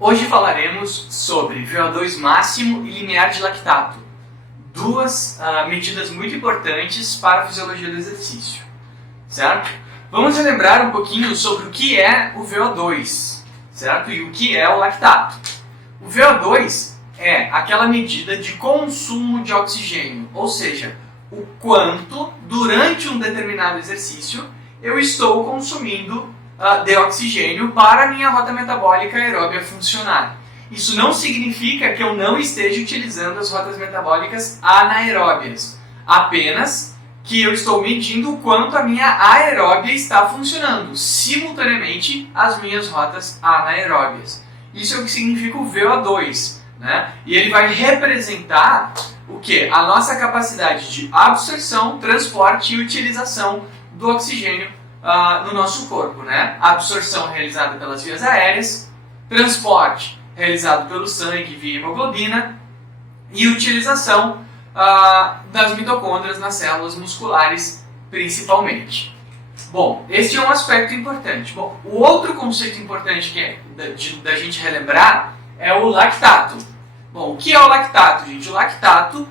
Hoje falaremos sobre VO2 máximo e limiar de lactato, duas medidas muito importantes para a fisiologia do exercício, certo? Vamos relembrar um pouquinho sobre o que é o VO2, certo? E o que é o lactato. O VO2 é aquela medida de consumo de oxigênio, ou seja, o quanto, durante um determinado exercício, eu estou consumindo de oxigênio para a minha rota metabólica aeróbia funcionar. Isso não significa que eu não esteja utilizando as rotas metabólicas anaeróbias, apenas que eu estou medindo o quanto a minha aeróbia está funcionando, simultaneamente as minhas rotas anaeróbias. Isso é o que significa o VO2, né? E ele vai representar o que? A nossa capacidade de absorção, transporte e utilização do oxigênio no nosso corpo, né? Absorção realizada pelas vias aéreas, transporte realizado pelo sangue via hemoglobina e utilização das mitocôndrias nas células musculares, principalmente. Bom, esse é um aspecto importante. Bom, o outro conceito importante que é da gente relembrar é o lactato. Bom, o que é o lactato, gente? O lactato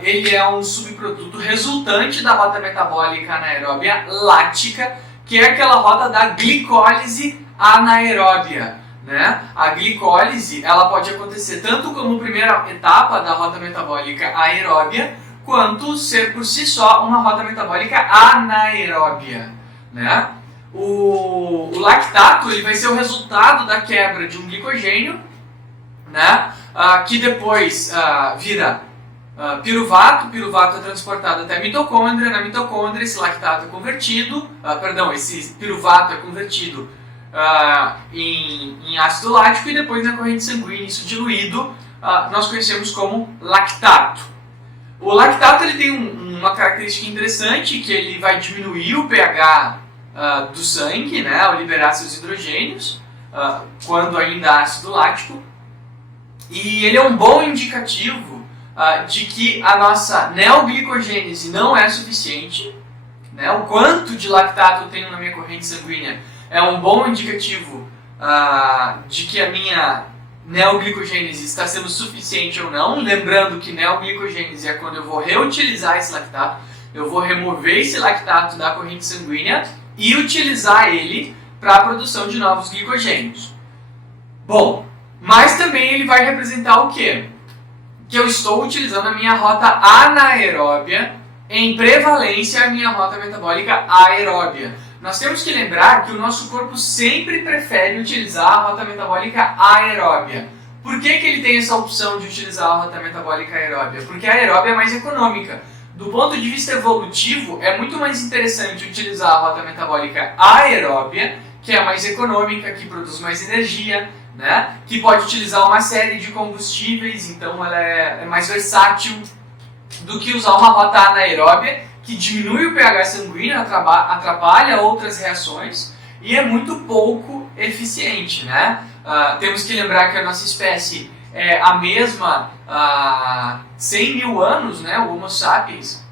ele é um subproduto resultante da rota metabólica anaeróbia láctica, que é aquela rota da glicólise anaeróbia, né? A glicólise ela pode acontecer tanto como primeira etapa da rota metabólica aeróbia, quanto ser por si só uma rota metabólica anaeróbia, né? O lactato ele vai ser o resultado da quebra de um glicogênio, né? Que depois vira piruvato. Piruvato é transportado até a mitocôndria. Na mitocôndria esse lactato é convertido, esse piruvato é convertido em ácido lático e depois na corrente sanguínea isso diluído nós conhecemos como lactato. O lactato ele tem uma característica interessante, que ele vai diminuir o pH do sangue, né, ao liberar seus hidrogênios, quando ainda ácido lático, e ele é um bom indicativo de que a nossa neoglicogênese não é suficiente, né? O quanto de lactato eu tenho na minha corrente sanguínea é um bom indicativo de que a minha neoglicogênese está sendo suficiente ou não. Lembrando que neoglicogênese é quando eu vou reutilizar esse lactato, eu vou remover esse lactato da corrente sanguínea e utilizar ele para a produção de novos glicogênios. Bom, mas também ele vai representar o quê? Que eu estou utilizando a minha rota anaeróbia em prevalência a minha rota metabólica aeróbia. Nós temos que lembrar que o nosso corpo sempre prefere utilizar a rota metabólica aeróbia. Por que ele tem essa opção de utilizar a rota metabólica aeróbia? Porque a aeróbia é mais econômica. Do ponto de vista evolutivo, é muito mais interessante utilizar a rota metabólica aeróbia, que é mais econômica, que produz mais energia, né? Que pode utilizar uma série de combustíveis, então ela é mais versátil do que usar uma rota anaeróbia, que diminui o pH sanguíneo, atrapalha outras reações e é muito pouco eficiente, né? Temos que lembrar que a nossa espécie é a mesma há 100 mil anos, né? O Homo sapiens,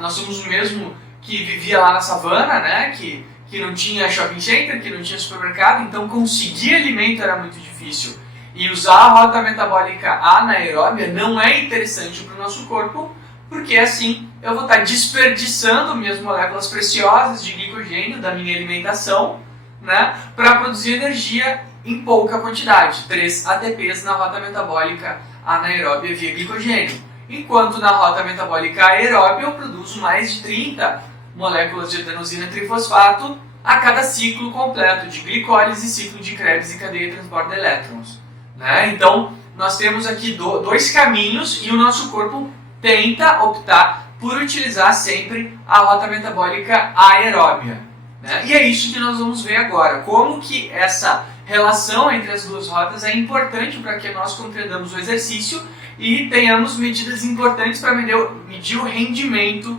nós somos o mesmo que vivia lá na savana, né? Que não tinha shopping center, que não tinha supermercado, então conseguir alimento era muito difícil. E usar a rota metabólica anaeróbia não é interessante para o nosso corpo, porque assim eu vou estar desperdiçando minhas moléculas preciosas de glicogênio da minha alimentação, né, para produzir energia em pouca quantidade, 3 ATPs na rota metabólica anaeróbia via glicogênio. Enquanto na rota metabólica aeróbia eu produzo mais de 30 moléculas de adenosina trifosfato a cada ciclo completo de glicólise, ciclo de Krebs e cadeia de transporte de elétrons, né? Então, nós temos aqui dois caminhos e o nosso corpo tenta optar por utilizar sempre a rota metabólica aeróbia, né? E é isso que nós vamos ver agora, como que essa relação entre as duas rotas é importante para que nós compreendamos o exercício e tenhamos medidas importantes para medir o rendimento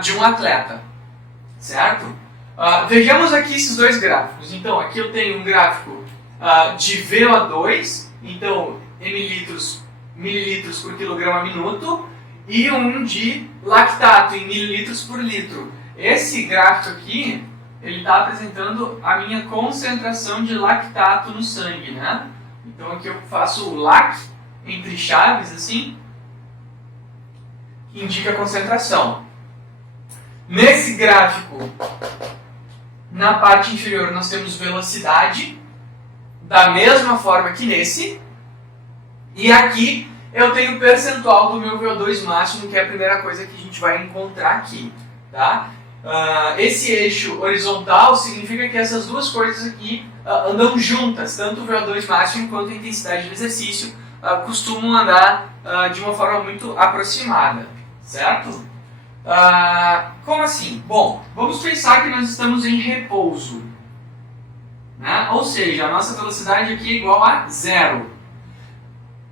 de um atleta, certo? Vejamos aqui esses dois gráficos. Então, aqui eu tenho um gráfico de VO2, então mililitros por quilograma minuto, e um de lactato em mililitros por litro. Esse gráfico aqui ele está apresentando a minha concentração de lactato no sangue, né? Então aqui eu faço o lac entre chaves, assim, que indica a concentração. Nesse gráfico, na parte inferior nós temos velocidade, da mesma forma que nesse, e aqui eu tenho o percentual do meu VO2 máximo, que é a primeira coisa que a gente vai encontrar aqui, tá? Esse eixo horizontal significa que essas duas coisas aqui andam juntas, tanto o VO2 máximo quanto a intensidade do exercício costumam andar de uma forma muito aproximada, certo? Como assim? Bom, vamos pensar que nós estamos em repouso, né? Ou seja, a nossa velocidade aqui é igual a zero.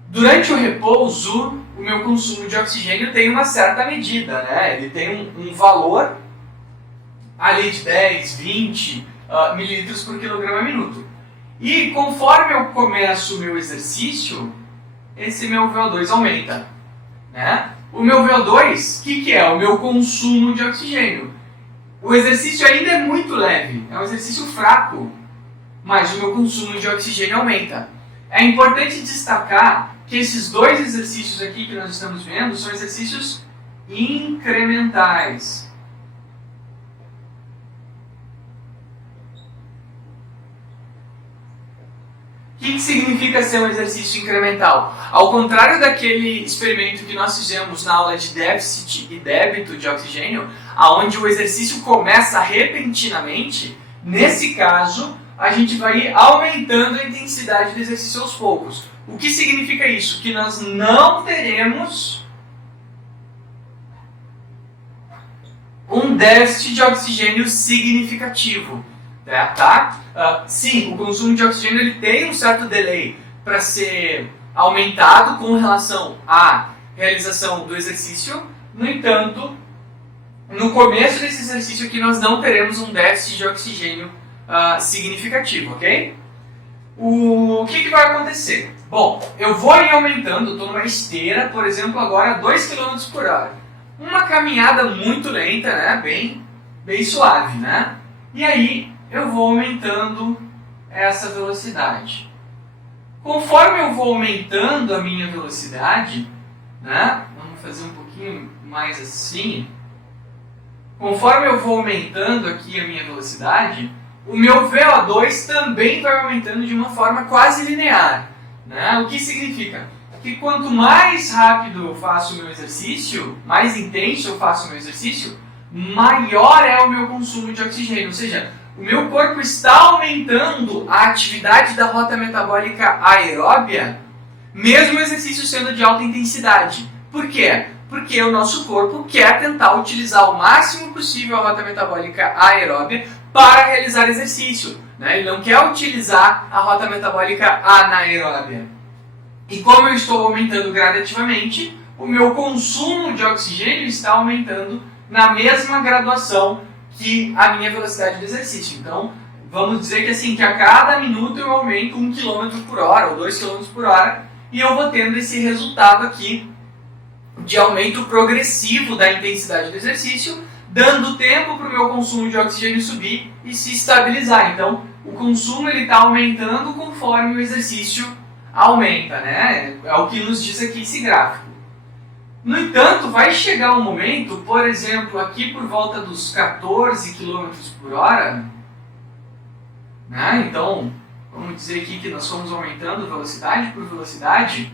Durante o repouso, o meu consumo de oxigênio tem uma certa medida, né? Ele tem um valor ali de 10, 20 mililitros por quilograma minuto. E conforme eu começo o meu exercício, esse meu VO2 aumenta, né? O meu VO2, o que é? O meu consumo de oxigênio. O exercício ainda é muito leve, é um exercício fraco, mas o meu consumo de oxigênio aumenta. É importante destacar que esses dois exercícios aqui que nós estamos vendo são exercícios incrementais. O que significa ser um exercício incremental? Ao contrário daquele experimento que nós fizemos na aula de déficit e débito de oxigênio, onde o exercício começa repentinamente, nesse caso, a gente vai aumentando a intensidade do exercício aos poucos. O que significa isso? Que nós não teremos um déficit de oxigênio significativo. Tá? Sim, o consumo de oxigênio ele tem um certo delay para ser aumentado com relação à realização do exercício. No entanto, no começo desse exercício aqui nós não teremos um déficit de oxigênio significativo, ok? O que vai acontecer? Bom, eu vou ir aumentando, estou numa esteira, por exemplo, agora 2 km por hora. Uma caminhada muito lenta, né? Bem suave, né? E aí eu vou aumentando essa velocidade. Conforme eu vou aumentando a minha velocidade, né? Vamos fazer um pouquinho mais assim. Conforme eu vou aumentando aqui a minha velocidade, o meu VO2 também vai aumentando de uma forma quase linear, né? O que significa? Que quanto mais rápido eu faço o meu exercício, mais intenso eu faço o meu exercício, maior é o meu consumo de oxigênio. Ou seja, o meu corpo está aumentando a atividade da rota metabólica aeróbia, mesmo o exercício sendo de alta intensidade. Por quê? Porque o nosso corpo quer tentar utilizar o máximo possível a rota metabólica aeróbia para realizar exercício, né? Ele não quer utilizar a rota metabólica anaeróbia. E como eu estou aumentando gradativamente, o meu consumo de oxigênio está aumentando na mesma graduação que a minha velocidade de exercício. Então, vamos dizer que assim, que a cada minuto eu aumento 1 km por hora ou 2 km por hora e eu vou tendo esse resultado aqui de aumento progressivo da intensidade do exercício, dando tempo para o meu consumo de oxigênio subir e se estabilizar. Então, o consumo está aumentando conforme o exercício aumenta, né? É o que nos diz aqui esse gráfico. No entanto, vai chegar um momento, por exemplo, aqui por volta dos 14 km por hora, né? Então, vamos dizer aqui que nós fomos aumentando velocidade por velocidade,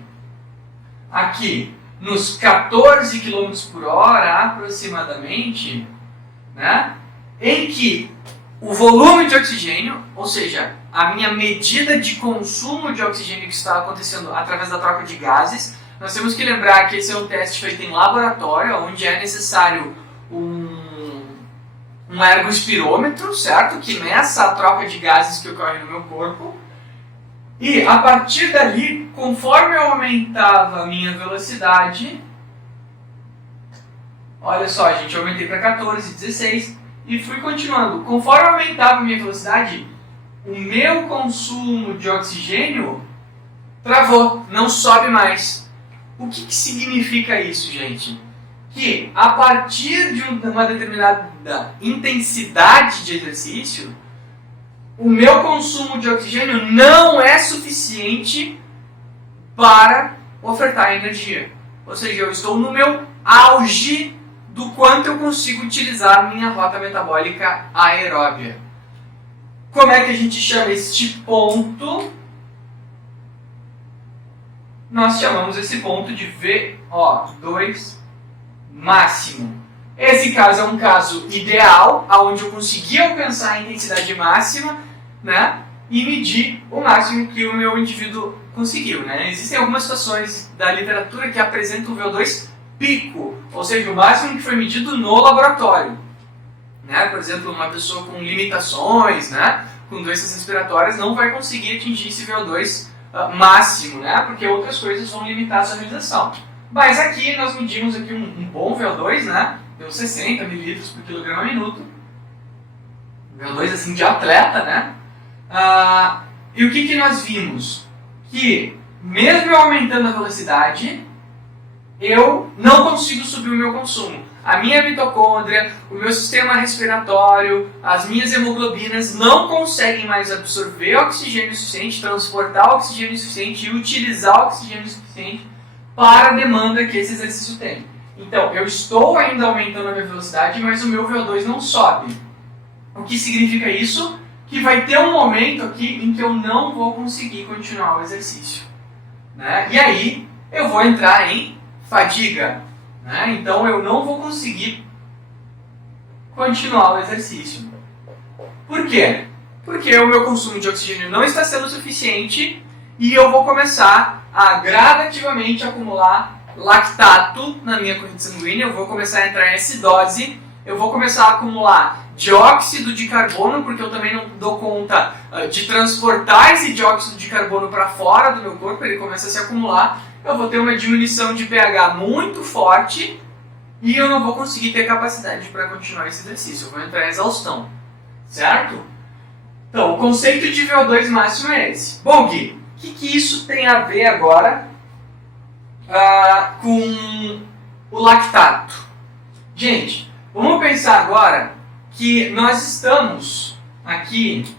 aqui nos 14 km por hora aproximadamente, né? Em que o volume de oxigênio, ou seja, a minha medida de consumo de oxigênio que está acontecendo através da troca de gases. Nós temos que lembrar que esse é um teste feito em laboratório, onde é necessário um ergospirômetro, certo? Que meça a troca de gases que ocorre no meu corpo. E a partir dali, conforme eu aumentava a minha velocidade, olha só, gente, eu aumentei para 14, 16 e fui continuando. Conforme eu aumentava a minha velocidade, o meu consumo de oxigênio travou, não sobe mais. O que significa isso, gente? que a partir de uma determinada intensidade de exercício, o meu consumo de oxigênio não é suficiente para ofertar energia. Ou seja, eu estou no meu auge do quanto eu consigo utilizar minha rota metabólica aeróbia. Como é que a gente chama este ponto? Nós chamamos esse ponto de VO2 máximo. Esse caso é um caso ideal, onde eu consegui alcançar a intensidade máxima, né, e medir o máximo que o meu indivíduo conseguiu. Né? Existem algumas situações da literatura que apresentam o VO2 pico, ou seja, o máximo que foi medido no laboratório. Né? Por exemplo, uma pessoa com limitações, né, com doenças respiratórias, não vai conseguir atingir esse VO2 máximo, né, porque outras coisas vão limitar a sua realização. Mas aqui nós medimos aqui um bom VO2, né, deu 60 ml por quilograma minuto. VO2 assim de atleta, né? E o que nós vimos? Que mesmo eu aumentando a velocidade, eu não consigo subir o meu consumo. A minha mitocôndria, o meu sistema respiratório, as minhas hemoglobinas não conseguem mais absorver oxigênio suficiente, transportar oxigênio suficiente e utilizar oxigênio suficiente para a demanda que esse exercício tem. Então, eu estou ainda aumentando a minha velocidade, mas o meu VO2 não sobe. O que significa isso? Que vai ter um momento aqui em que eu não vou conseguir continuar o exercício. Né? E aí, eu vou entrar em fadiga. Né? Então, eu não vou conseguir continuar o exercício. Por quê? Porque o meu consumo de oxigênio não está sendo suficiente e eu vou começar a gradativamente acumular lactato na minha corrente sanguínea, eu vou começar a entrar em acidose, eu vou começar a acumular dióxido de carbono, porque eu também não dou conta de transportar esse dióxido de carbono para fora do meu corpo, ele começa a se acumular, eu vou ter uma diminuição de pH muito forte e eu não vou conseguir ter capacidade para continuar esse exercício, eu vou entrar em exaustão, certo? Então, o conceito de VO2 máximo é esse. Bom, Gui, o que isso tem a ver agora com o lactato? Gente, vamos pensar agora que nós estamos aqui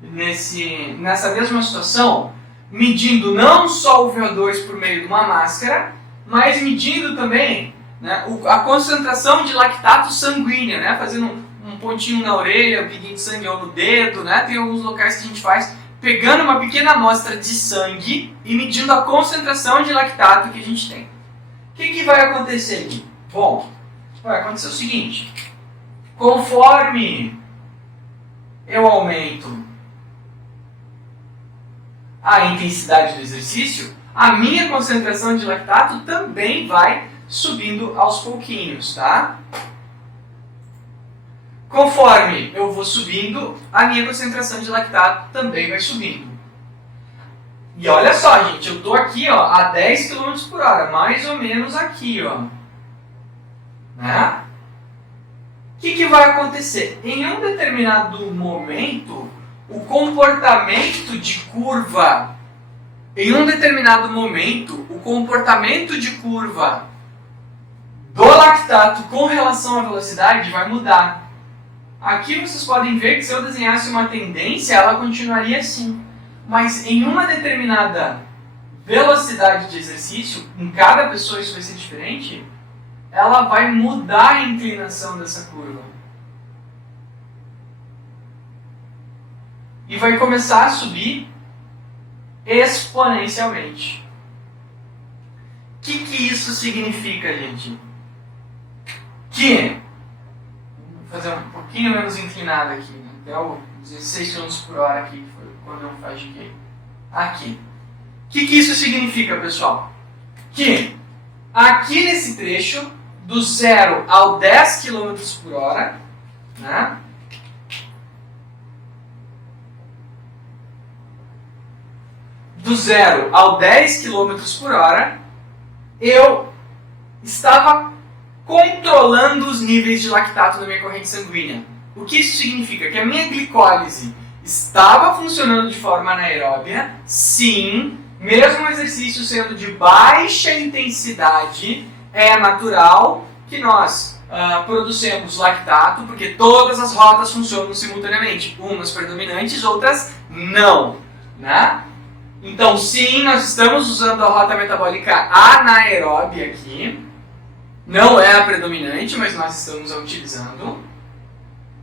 nessa mesma situação, medindo não só o VO2 por meio de uma máscara, mas medindo também, né, a concentração de lactato sanguínea, né, fazendo um pontinho na orelha, um pinguinho de sangue ou no dedo, né, tem alguns locais que a gente faz pegando uma pequena amostra de sangue e medindo a concentração de lactato que a gente tem. O que vai acontecer aqui? Bom, vai acontecer o seguinte: conforme eu aumento a intensidade do exercício, a minha concentração de lactato também vai subindo aos pouquinhos, tá? Conforme eu vou subindo, a minha concentração de lactato também vai subindo. E olha só, gente, eu estou aqui a 10 km por hora, mais ou menos aqui, né? O que vai acontecer? Em um determinado momento, o comportamento de curva, do lactato com relação à velocidade vai mudar. Aqui vocês podem ver que se eu desenhasse uma tendência, ela continuaria assim. Mas em uma determinada velocidade de exercício, em cada pessoa isso vai ser diferente, ela vai mudar a inclinação dessa curva. E vai começar a subir exponencialmente. O que isso significa, gente? Que, vou fazer um pouquinho menos inclinado aqui, né? Até o 16 km por hora aqui, que foi quando eu fadiguei. Aqui. O que isso significa, pessoal? Que aqui nesse trecho, do 0 ao 10 km por hora, né? Do 0 ao 10 km por hora, eu estava controlando os níveis de lactato da minha corrente sanguínea. O que isso significa? Que a minha glicólise estava funcionando de forma anaeróbia, sim, mesmo o exercício sendo de baixa intensidade, é natural que nós produzimos lactato, porque todas as rotas funcionam simultaneamente, umas predominantes, outras não, né? Então, sim, nós estamos usando a rota metabólica anaeróbia aqui, não é a predominante, mas nós estamos a utilizando,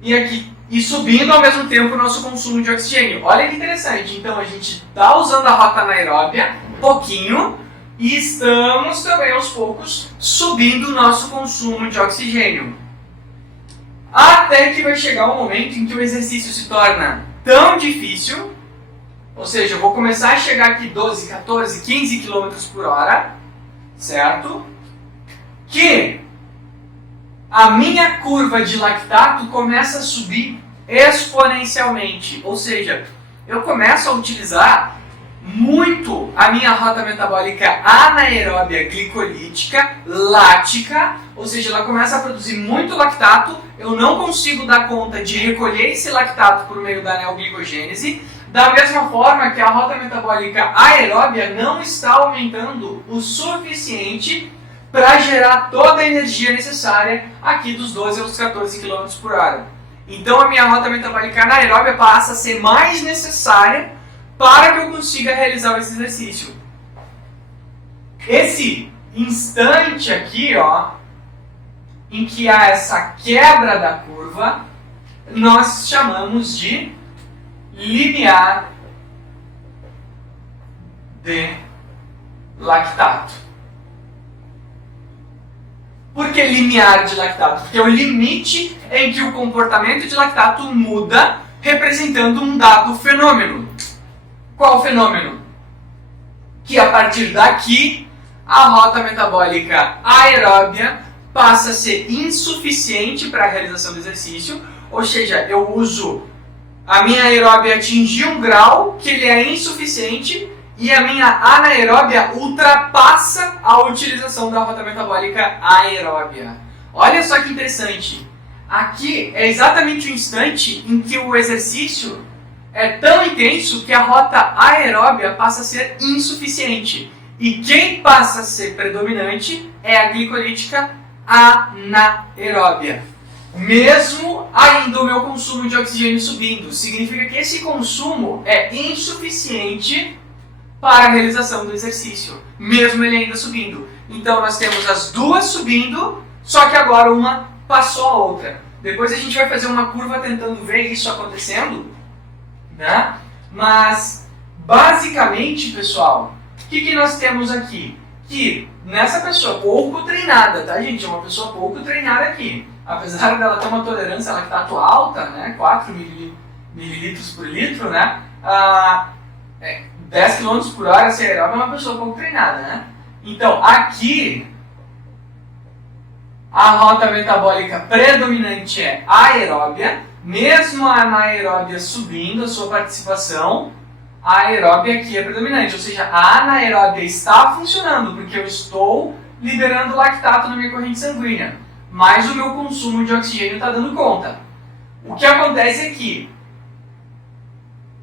e subindo ao mesmo tempo o nosso consumo de oxigênio. Olha que interessante, então a gente está usando a rota anaeróbia pouquinho, e estamos também aos poucos subindo o nosso consumo de oxigênio. Até que vai chegar um momento em que o exercício se torna tão difícil, ou seja, eu vou começar a chegar aqui 12, 14, 15 km por hora, certo? Que a minha curva de lactato começa a subir exponencialmente, ou seja, eu começo a utilizar muito a minha rota metabólica anaeróbia glicolítica, lática, ou seja, ela começa a produzir muito lactato, eu não consigo dar conta de recolher esse lactato por meio da neoglicogênese, da mesma forma que a rota metabólica aeróbia não está aumentando o suficiente para gerar toda a energia necessária aqui dos 12 aos 14 km por hora. Então a minha rota metabólica anaeróbia passa a ser mais necessária para que eu consiga realizar esse exercício. Esse instante aqui, ó, em que há essa quebra da curva, nós chamamos de limiar de lactato. Por que limiar de lactato? Porque é o limite em que o comportamento de lactato muda, representando um dado fenômeno. Qual fenômeno? Que a partir daqui, a rota metabólica aeróbia passa a ser insuficiente para a realização do exercício, ou seja, eu uso a minha aeróbia atingir um grau que ele é insuficiente e a minha anaeróbia ultrapassa a utilização da rota metabólica aeróbia. Olha só que interessante. Aqui é exatamente o instante em que o exercício é tão intenso que a rota aeróbia passa a ser insuficiente. E quem passa a ser predominante é a glicolítica anaeróbia. Mesmo ainda o meu consumo de oxigênio subindo, significa que esse consumo é insuficiente para a realização do exercício, mesmo ele ainda subindo. Então nós temos as duas subindo, só que agora uma passou a outra. Depois a gente vai fazer uma curva tentando ver isso acontecendo, né? Mas, basicamente, pessoal, o que nós temos aqui? Que nessa pessoa pouco treinada, tá, gente? É uma pessoa pouco treinada aqui. Apesar dela ter uma tolerância a lactato alta, né? 4 mililitros por litro, né? 10 km por hora, essa aeróbica é uma pessoa pouco treinada, né? Então, aqui, a rota metabólica predominante é aeróbia, mesmo a anaeróbia subindo a sua participação, a aeróbia aqui é predominante, ou seja, a anaeróbia está funcionando, porque eu estou liberando lactato na minha corrente sanguínea, mas o meu consumo de oxigênio está dando conta. O que acontece é que,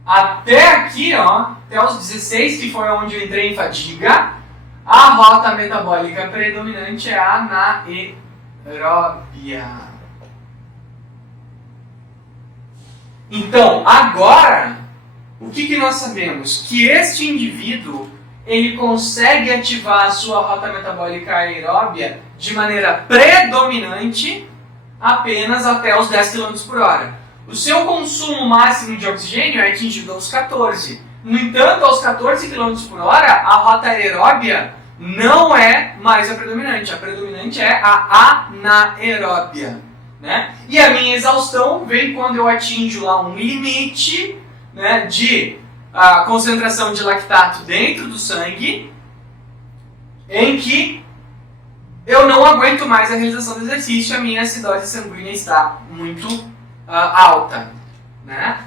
até aqui, ó, até os 16, que foi onde eu entrei em fadiga, a rota metabólica predominante é a anaeróbia. Então, agora, o que nós sabemos? Que este indivíduo, ele consegue ativar a sua rota metabólica aeróbia de maneira predominante apenas até os 10 km por hora. O seu consumo máximo de oxigênio é atingido aos 14. No entanto, aos 14 km por hora, a rota aeróbia não é mais a predominante. A predominante é a anaeróbia, né? E a minha exaustão vem quando eu atinjo lá um limite, né, de concentração de lactato dentro do sangue, em que eu não aguento mais a realização do exercício, a minha acidose sanguínea está muito alta, né?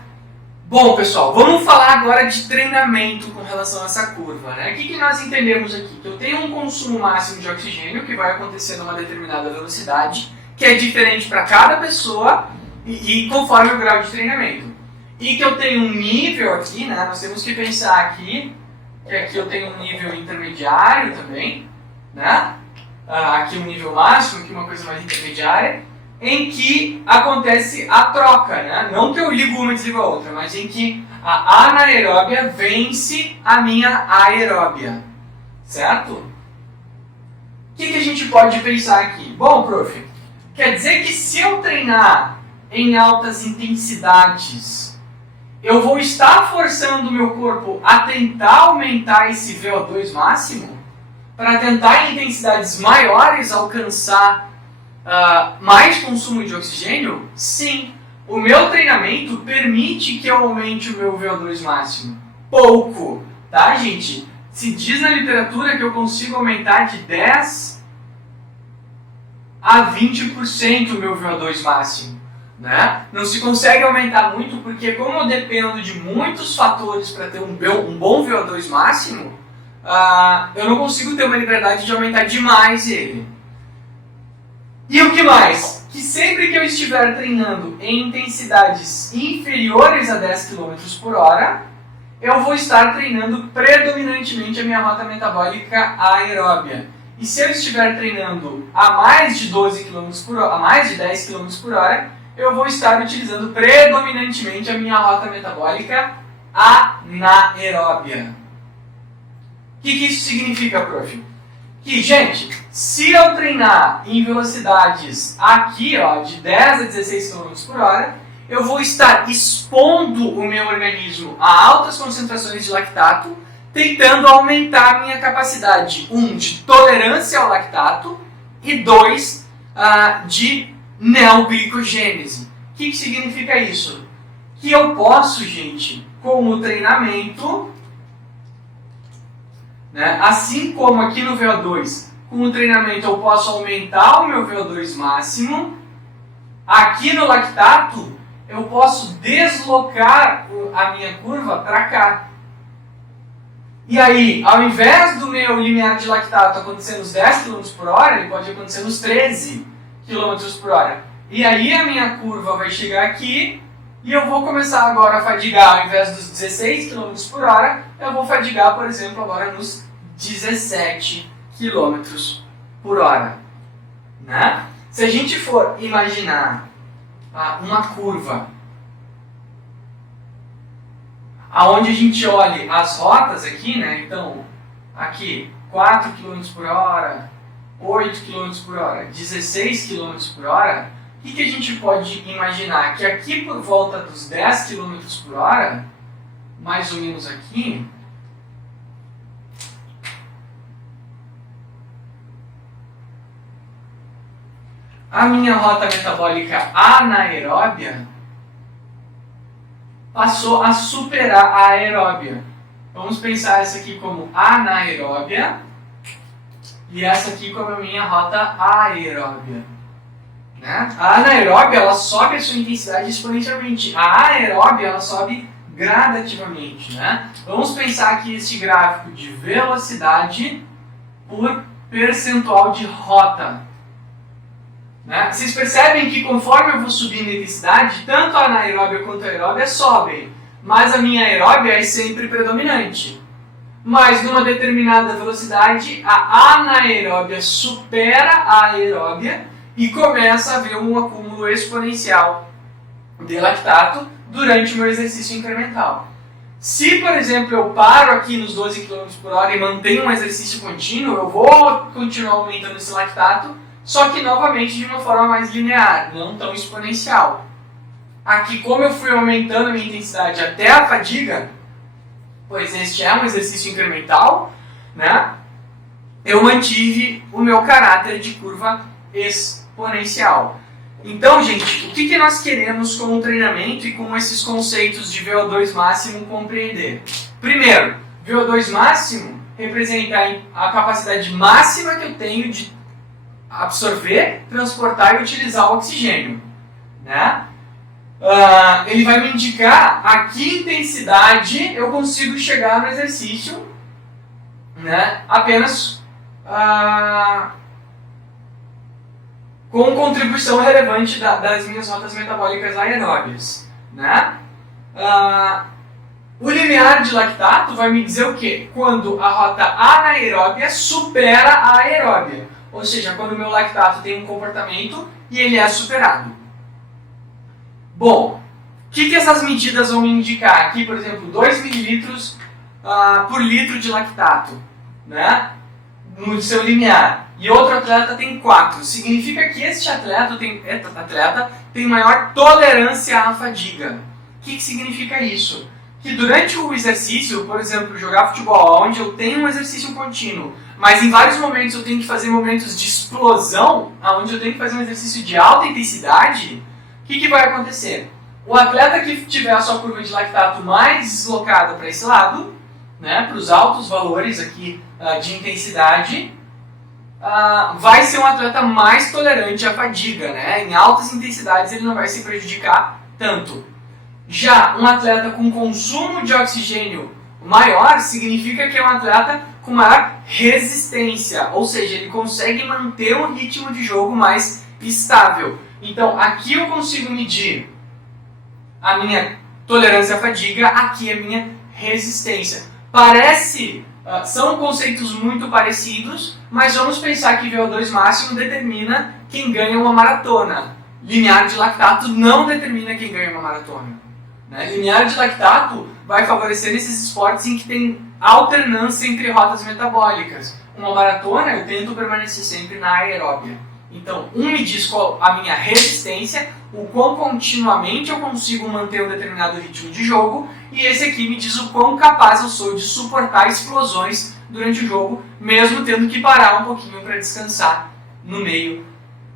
Bom, pessoal, vamos falar agora de treinamento com relação a essa curva, né? O que nós entendemos aqui? Que eu tenho um consumo máximo de oxigênio que vai acontecer numa determinada velocidade, que é diferente para cada pessoa e conforme o grau de treinamento. E que eu tenho um nível aqui, né? Nós temos que pensar aqui, que aqui eu tenho um nível intermediário também, né? aqui um nível máximo, aqui uma coisa mais intermediária, em que acontece a troca, né? Não que eu ligo uma e desligo a outra, mas em que a anaeróbia vence a minha aeróbia, certo? O que a gente pode pensar aqui? Bom, prof, quer dizer que se eu treinar em altas intensidades, eu vou estar forçando o meu corpo a tentar aumentar esse VO2 máximo para tentar em intensidades maiores alcançar mais consumo de oxigênio? Sim. O meu treinamento permite que eu aumente o meu VO2 máximo. Pouco, tá, gente? Se diz na literatura que eu consigo aumentar de 10 a 20% o meu VO2 máximo, né? Não se consegue aumentar muito porque como eu dependo de muitos fatores para ter um bom VO2 máximo, eu não consigo ter uma liberdade de aumentar demais ele. E o que mais? Que sempre que eu estiver treinando em intensidades inferiores a 10 km por hora, eu vou estar treinando predominantemente a minha rota metabólica aeróbia. E se eu estiver treinando a mais de 12 km por hora, a mais de 10 km por hora, eu vou estar utilizando predominantemente a minha rota metabólica anaeróbia. O que isso significa, prof? Que, gente, se eu treinar em velocidades aqui, ó, de 10 a 16 km por hora, eu vou estar expondo o meu organismo a altas concentrações de lactato, tentando aumentar a minha capacidade, de tolerância ao lactato e 2, de neoglicogênese. O que significa isso? Que eu posso, gente, com o treinamento, né, assim como aqui no VO2, com o treinamento eu posso aumentar o meu VO2 máximo, aqui no lactato eu posso deslocar a minha curva para cá. E aí, ao invés do meu limiar de lactato acontecer nos 10 km por hora, ele pode acontecer nos 13 km por hora. E aí a minha curva vai chegar aqui e eu vou começar agora a fadigar, ao invés dos 16 km por hora, eu vou fadigar, por exemplo, agora nos 17 km por hora. Né? Se a gente for imaginar uma curva aonde a gente olhe as rotas aqui, né? Então, aqui 4 km por hora, 8 km por hora, 16 km por hora, o que a gente pode imaginar? Que aqui por volta dos 10 km por hora, mais ou menos aqui, a minha rota metabólica anaeróbia passou a superar a aeróbia. Vamos pensar essa aqui como anaeróbia e essa aqui como a minha rota aeróbia. Né? A anaeróbia ela sobe a sua intensidade exponencialmente. A aeróbia ela sobe gradativamente. Né? Vamos pensar aqui este gráfico de velocidade por percentual de rota. Né? Vocês percebem que conforme eu vou subindo a intensidade, tanto a anaeróbia quanto a aeróbia sobem, mas a minha aeróbia é sempre predominante. Mas numa determinada velocidade, a anaeróbia supera a aeróbia e começa a haver um acúmulo exponencial de lactato durante o meu exercício incremental. Se, por exemplo, eu paro aqui nos 12 km por hora e mantenho um exercício contínuo, eu vou continuar aumentando esse lactato, só que novamente de uma forma mais linear, não tão exponencial. Aqui, como eu fui aumentando a minha intensidade até a fadiga, pois este é um exercício incremental, né? Eu mantive o meu caráter de curva exponencial. Então, gente, o que nós queremos com o treinamento e com esses conceitos de VO2 máximo compreender? Primeiro, VO2 máximo representa a capacidade máxima que eu tenho de absorver, transportar e utilizar o oxigênio. Né? Ele vai me indicar a que intensidade eu consigo chegar no exercício, né? Apenas com contribuição relevante das minhas rotas metabólicas aeróbias. Né? O limiar de lactato vai me dizer o quê? Quando a rota anaeróbia supera a aeróbia. ou seja, quando o meu lactato tem um comportamento e ele é superado. Bom, o que essas medidas vão me indicar? Aqui, por exemplo, 2 ml por litro de lactato, né? No seu limiar. E outro atleta tem 4. Significa que este atleta tem maior tolerância à fadiga. O que significa isso? Que durante o exercício, por exemplo, jogar futebol, onde eu tenho um exercício contínuo, mas em vários momentos eu tenho que fazer momentos de explosão, onde eu tenho que fazer um exercício de alta intensidade, o que vai acontecer? O atleta que tiver a sua curva de lactato mais deslocada para esse lado, né, para os altos valores aqui de intensidade, vai ser um atleta mais tolerante à fadiga, né? Em altas intensidades ele não vai se prejudicar tanto. Já um atleta com consumo de oxigênio maior significa que é um atleta com maior resistência, ou seja, ele consegue manter um ritmo de jogo mais estável. Então aqui eu consigo medir a minha tolerância à fadiga, aqui a minha resistência. São conceitos muito parecidos, mas vamos pensar que VO2 máximo determina quem ganha uma maratona. Limiar de lactato não determina quem ganha uma maratona. Né? Limiar de lactato vai favorecer nesses esportes em que tem alternância entre rotas metabólicas. Uma maratona eu tento permanecer sempre na aeróbia. Então, me diz qual a minha resistência, o quão continuamente eu consigo manter um determinado ritmo de jogo, e esse aqui me diz o quão capaz eu sou de suportar explosões durante o jogo, mesmo tendo que parar um pouquinho para descansar no meio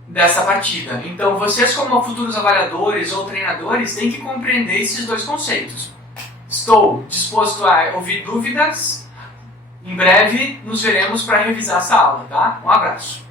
dessa partida. Então, vocês como futuros avaliadores ou treinadores têm que compreender esses dois conceitos. Estou disposto a ouvir dúvidas. Em breve nos veremos para revisar essa aula, tá? Um abraço.